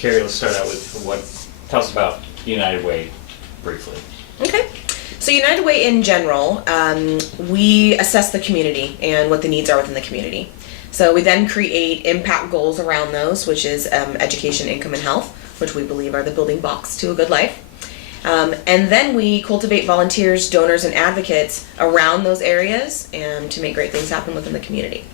Carrie, let's start out with tell us about United Way briefly. Okay. So United Way in general, we assess the community and what the needs are within the community. So we then create impact goals around those, which is education, income, and health, which we believe are the building blocks to a good life. And then we cultivate volunteers, donors, and advocates around those areas and to make great things happen within the community.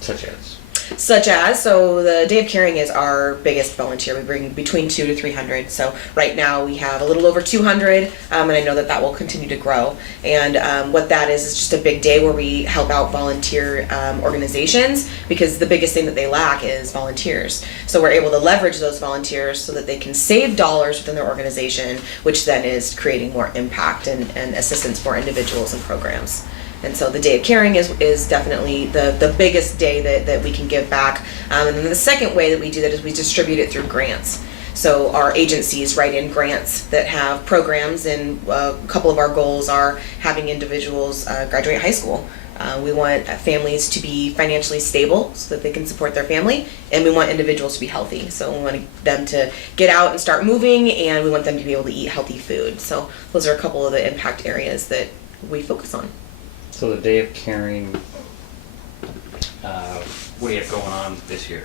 Such as, so the Day of Caring is our biggest volunteer. We bring between 200 to 300. So right now we have a little over 200, and I know that will continue to grow. And what that is just a big day where we help out volunteer organizations, because the biggest thing that they lack is volunteers. So we're able to leverage those volunteers so that they can save dollars within their organization, which then is creating more impact and assistance for individuals and programs. And so the Day of Caring is definitely the biggest day that we can give back. And then the second way that we do that is we distribute it through grants. So our agencies write in grants that have programs, and a couple of our goals are having individuals graduate high school. We want families to be financially stable so that they can support their family, and we want individuals to be healthy. So we want them to get out and start moving, and we want them to be able to eat healthy food. So those are a couple of the impact areas that we focus on. So the Day of Caring, what do you have going on this year?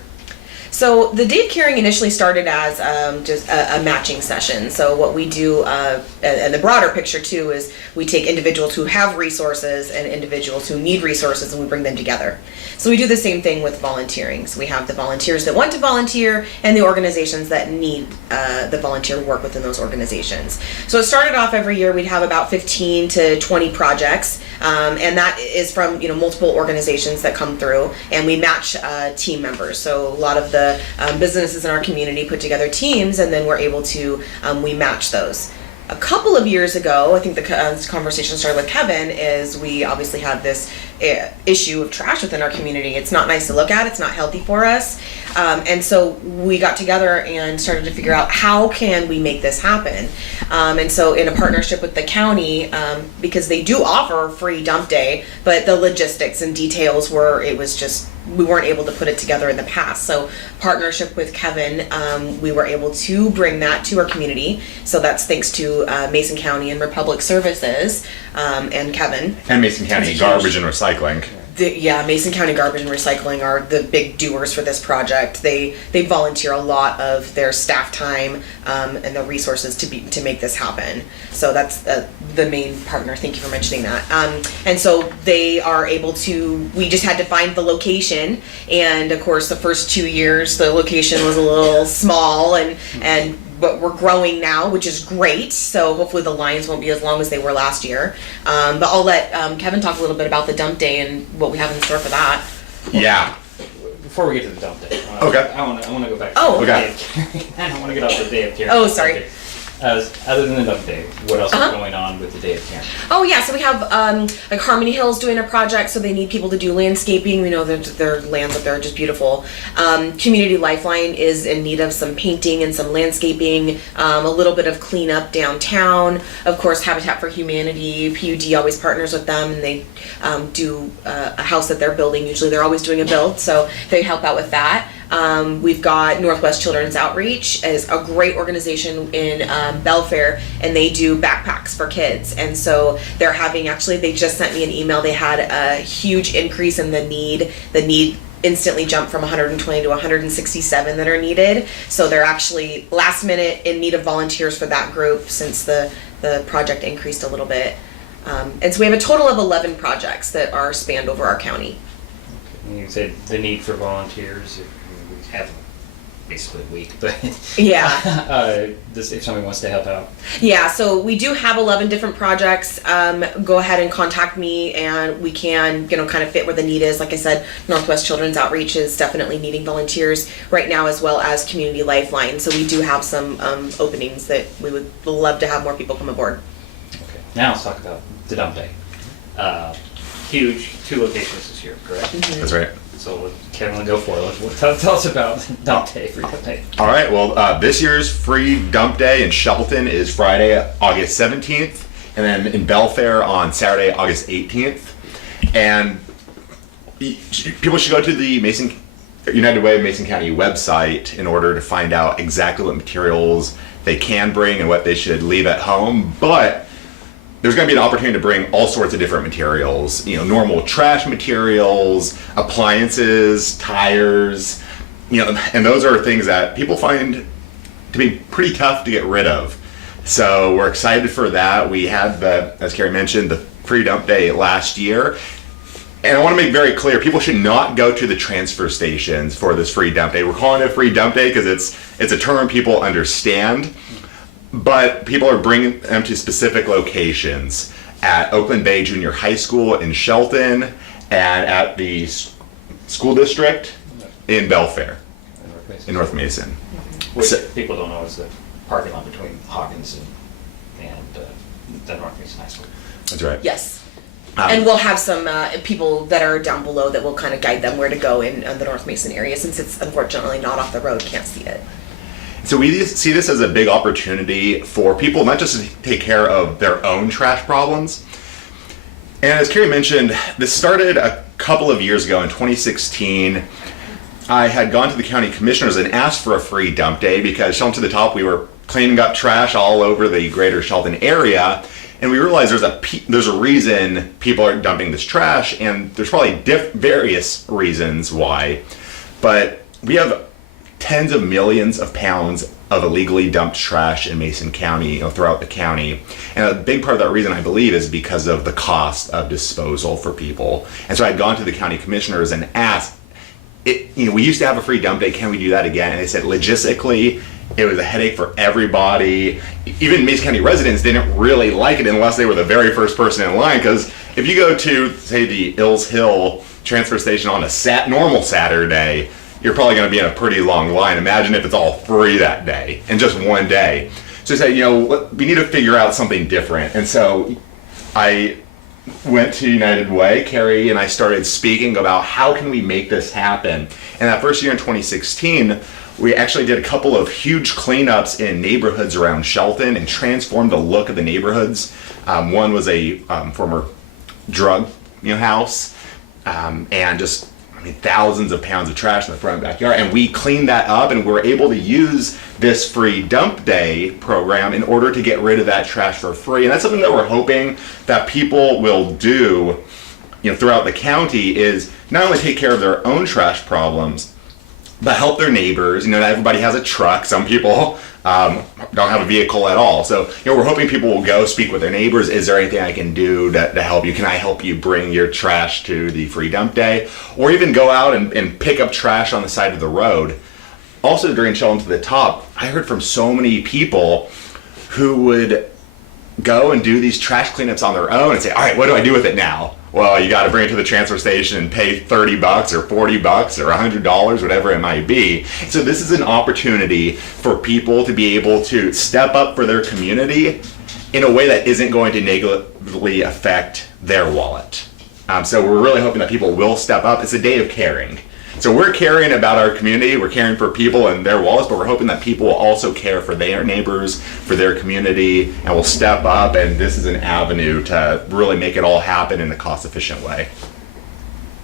So the Day of Caring initially started as just a matching session. So what we do, and the broader picture too, is we take individuals who have resources and individuals who need resources, and we bring them together. So we do the same thing with volunteering. So we have the volunteers that want to volunteer and the organizations that need the volunteer work within those organizations. So it started off every year we'd have about 15 to 20 projects, and that is from multiple organizations that come through, and we match team members. So a lot of the businesses in our community put together teams, and then we're able to we match those. A couple of years ago, I think the conversation started with Kevin, is we obviously had this issue of trash within our community. It's not nice to look at, it's not healthy for us, and so we got together and started to figure out how can we make this happen. And so in a partnership with the county, because they do offer free dump day, but the logistics and details we weren't able to put it together in the past. So partnership with Kevin, we were able to bring that to our community. So that's thanks to Mason County and Republic Services and Kevin. And Mason County Garbage and Recycling. Mason County Garbage and Recycling are the big doers for this project. They volunteer a lot of their staff time and the resources to make this happen. So that's the main partner. Thank you for mentioning that. And so they are able to. We just had to find the location, and of course the first 2 years the location was a little small, but we're growing now, which is great. So hopefully the lines won't be as long as they were last year. But I'll let Kevin talk a little bit about the dump day and what we have in store for that. Yeah. Before we get to the dump day, okay. I want to go back to the Day of Caring. I don't want to get off the Day of Caring. Oh, sorry. Other than the dump day, what else is going on with the Day of Caring? Oh yeah, so we have like Harmony Hills doing a project, so they need people to do landscaping. We know that their lands up there are just beautiful. Community Lifeline is in need of some painting and some landscaping, a little bit of cleanup downtown. Of course, Habitat for Humanity, PUD always partners with them, and they do a house that they're building. Usually they're always doing a build, so they help out with that. We've got Northwest Children's Outreach is a great organization in Belfair, and they do backpacks for kids. And so they're they just sent me an email. They had a huge increase in the need. The need instantly jumped from 120 to 167 that are needed. So they're actually last minute in need of volunteers for that group since the project increased a little bit. And so we have a total of 11 projects that are spanned over our county. Okay. You said the need for volunteers. We have basically a week, but yeah. If somebody wants to help out. Yeah, so we do have 11 different projects. Go ahead and contact me, and we can, kind of fit where the need is. Like I said, Northwest Children's Outreach is definitely needing volunteers right now, as well as Community Lifeline. So we do have some openings that we would love to have more people come aboard. Okay. Now let's talk about the dump day. Huge, 2 locations this year, correct? Mm-hmm. That's right. So Kevin, go for it. Tell us about dump day, free dump day. All right. Well, this year's free dump day in Shelton is Friday, August 17th, and then in Belfair on Saturday, August 18th. And people should go to the Mason United Way of Mason County website in order to find out exactly what materials they can bring and what they should leave at home. But there's going to be an opportunity to bring all sorts of different materials, normal trash materials, appliances, tires, and those are things that people find to be pretty tough to get rid of. So we're excited for that. We had as Carrie mentioned, the free dump day last year. And I want to make very clear, people should not go to the transfer stations for this free dump day. We're calling it a free dump day because it's a term people understand, but people are bringing them to specific locations at Oakland Bay Junior High School in Shelton and at the school district in Belfair, in North Mason. Which people don't know is the parking lot between Hawkins and the North Mason High School. That's right. Yes. And we'll have some people that are down below that will kind of guide them where to go in the North Mason area, since it's unfortunately not off the road, can't see it. So we see this as a big opportunity for people not just to take care of their own trash problems. And as Carrie mentioned, this started a couple of years ago in 2016. I had gone to the county commissioners and asked for a free dump day because Shelton to the Top, we were cleaning up trash all over the greater Shelton area. And we realized there's a reason people are dumping this trash, and there's probably various reasons why. But we have tens of millions of pounds of illegally dumped trash in Mason County, throughout the county. And a big part of that reason, I believe, is because of the cost of disposal for people. And so I'd gone to the county commissioners and asked, we used to have a free dump day, can we do that again? And they said, logistically, it was a headache for everybody. Even Mason County residents didn't really like it unless they were the very first person in line. Because if you go to, say, the Ills Hill transfer station on a normal Saturday, you're probably going to be in a pretty long line. Imagine if it's all free that day, in just one day. So I said, we need to figure out something different. And so I went to United Way. Carrie and I started speaking about how can we make this happen. And that first year in 2016, we actually did a couple of huge cleanups in neighborhoods around Shelton and transformed the look of the neighborhoods. One was a former drug house, and just thousands of pounds of trash in the front backyard. And we cleaned that up, and we're able to use this free dump day program in order to get rid of that trash for free. And that's something that we're hoping that people will do throughout the county, is not only take care of their own trash problems, but help their neighbors. Not everybody has a truck. Some people don't have a vehicle at all. So, we're hoping people will go speak with their neighbors. Is there anything I can do to help you? Can I help you bring your trash to the free dump day? Or even go out and pick up trash on the side of the road. Also, during Shelton to the Top, I heard from so many people who would go and do these trash cleanups on their own and say, all right, what do I do with it now? Well, you got to bring it to the transfer station and pay $30 or $40 or $100, whatever it might be. So this is an opportunity for people to be able to step up for their community in a way that isn't going to negatively affect their wallet. So we're really hoping that people will step up. It's a day of caring. So we're caring about our community, we're caring for people and their wallets, but we're hoping that people will also care for their neighbors, for their community, and will step up, and this is an avenue to really make it all happen in a cost-efficient way.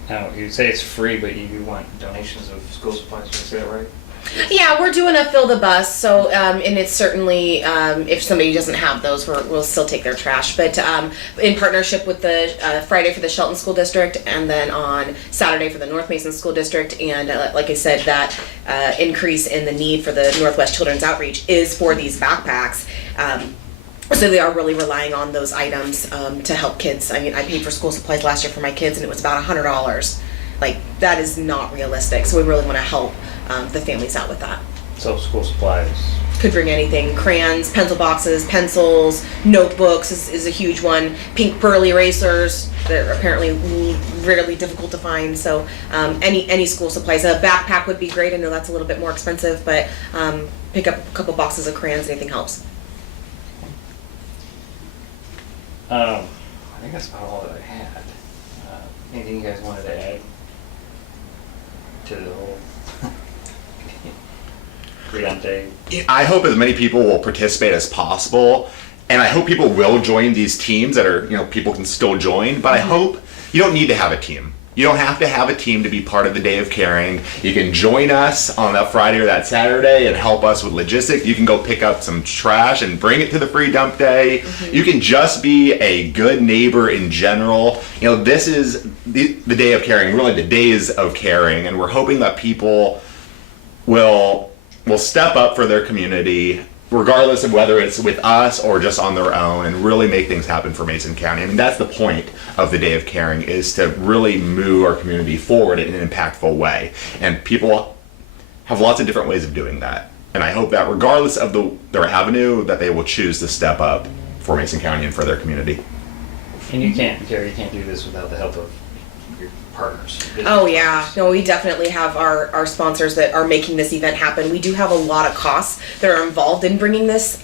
Now, you say it's free, but you want donations of school supplies, did I say that right? Yeah, we're doing a fill the bus, so and it's certainly if somebody doesn't have those, we'll still take their trash. But in partnership with the Friday for the Shelton School District, and then on Saturday for the North Mason School District, and like I said, that increase in the need for the Northwest Children's Outreach is for these backpacks. So they are really relying on those items to help kids. I mean, I paid for school supplies last year for my kids, and it was about $100. Like, that is not realistic. So we really want to help the families out with that. So school supplies. Could bring anything: crayons, pencil boxes, pencils, notebooks is a huge one. Pink pearl erasers, they're apparently really difficult to find. So any school supplies. A backpack would be great. I know that's a little bit more expensive, but pick up a couple boxes of crayons. Anything helps. I think that's about all that I had. Anything you guys wanted to add to the whole free dump day? I hope as many people will participate as possible, and I hope people will join these teams that are, people can still join, but I hope you don't need to have a team. You don't have to have a team to be part of the Day of Caring. You can join us on that Friday or that Saturday and help us with logistics. You can go pick up some trash and bring it to the free dump day. You can just be a good neighbor in general. You know, this is the Day of Caring, really the days of caring, and we're hoping that people will step up for their community, regardless of whether it's with us or just on their own, and really make things happen for Mason County. I mean, that's the point of the Day of Caring, is to really move our community forward in an impactful way. And people have lots of different ways of doing that. And I hope that regardless of their avenue, that they will choose to step up for Mason County and for their community. And you can't, Carrie, you can't do this without the help of your partners. Oh yeah, no, we definitely have our sponsors that are making this event happen. We do have a lot of costs that are involved in bringing this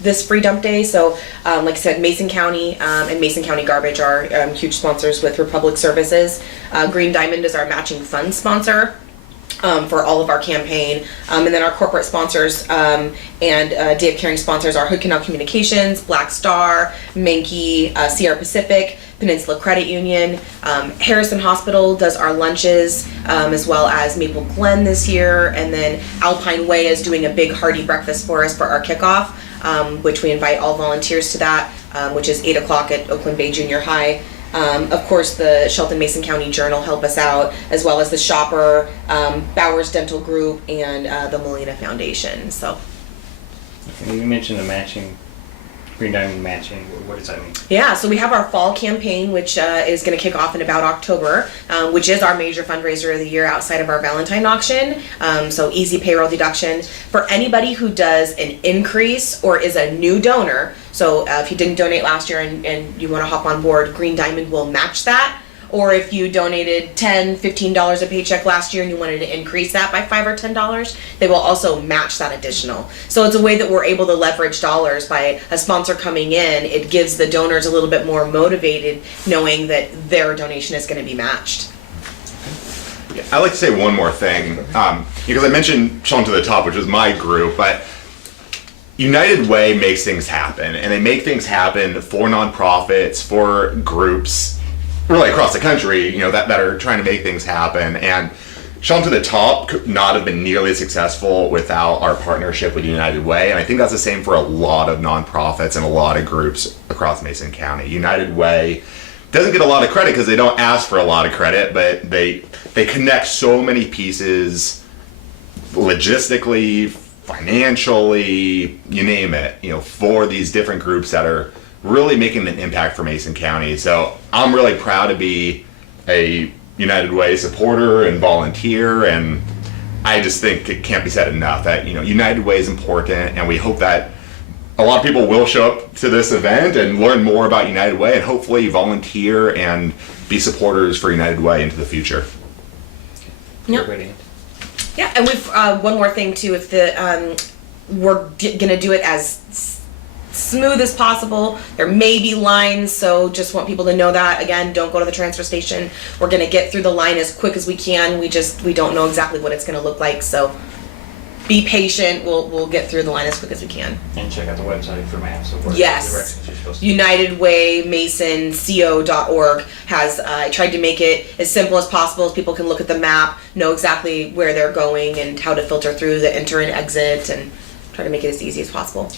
this free dump day. So like I said, Mason County and Mason County Garbage are huge sponsors with Republic Services. Green Diamond is our matching fund sponsor for all of our campaign, and then our corporate sponsors and Day of Caring sponsors are Hood Canal Communications, Black Star, Menke, Sierra Pacific, Peninsula Credit Union. Harrison Hospital does our lunches, as well as Maple Glen this year, and then Alpine Way is doing a big hearty breakfast for us for our kickoff, which we invite all volunteers to that, which is 8 o'clock at Oakland Bay Junior High. Of course, the Shelton Mason County Journal help us out, as well as the Shopper, Bowers Dental Group, and the Molina Foundation. So, And you mentioned the matching, Green Diamond matching. What does that mean? yeah, so we have our fall campaign, which is going to kick off in about October, which is our major fundraiser of the year outside of our Valentine auction. So easy payroll deduction for anybody who does an increase or is a new donor. So if you didn't donate last year and you want to hop on board, Green Diamond will match that. Or if you donated $10, $15 a paycheck last year and you wanted to increase that by $5 or $10, they will also match that additional. So it's a way that we're able to leverage dollars by a sponsor coming in. It gives the donors a little bit more motivated, knowing that their donation is going to be matched. I'd like to say one more thing, because I mentioned Shelton to the Top, which was my group, but United Way makes things happen, and they make things happen for nonprofits, for groups, really across the country, you know, that are trying to make things happen. And Shelton to the Top could not have been nearly as successful without our partnership with United Way. And I think that's the same for a lot of nonprofits and a lot of groups across Mason County. United Way doesn't get a lot of credit because they don't ask for a lot of credit, but they connect so many pieces logistically, financially, you name it, you know, for these different groups that are really making an impact for Mason County. So I'm really proud to be a United Way supporter and volunteer, and I just think it can't be said enough that, you know, United Way is important, and we hope that a lot of people will show up to this event and learn more about United Way, and hopefully volunteer and be supporters for United Way into the future. Yep. Ready? Yeah, and we've one more thing too. If we're gonna do it as smooth as possible. There may be lines, so just want people to know that. Again, don't go to the transfer station. We're gonna get through the line as quick as we can. We don't know exactly what it's gonna look like, so be patient. We'll get through the line as quick as we can. And check out the website for maps of where Yes. the directions you're supposed to United Way Mason co.org has I tried to make it as simple as possible so people can look at the map, know exactly where they're going and how to filter through the enter and exit, and try to make it as easy as possible.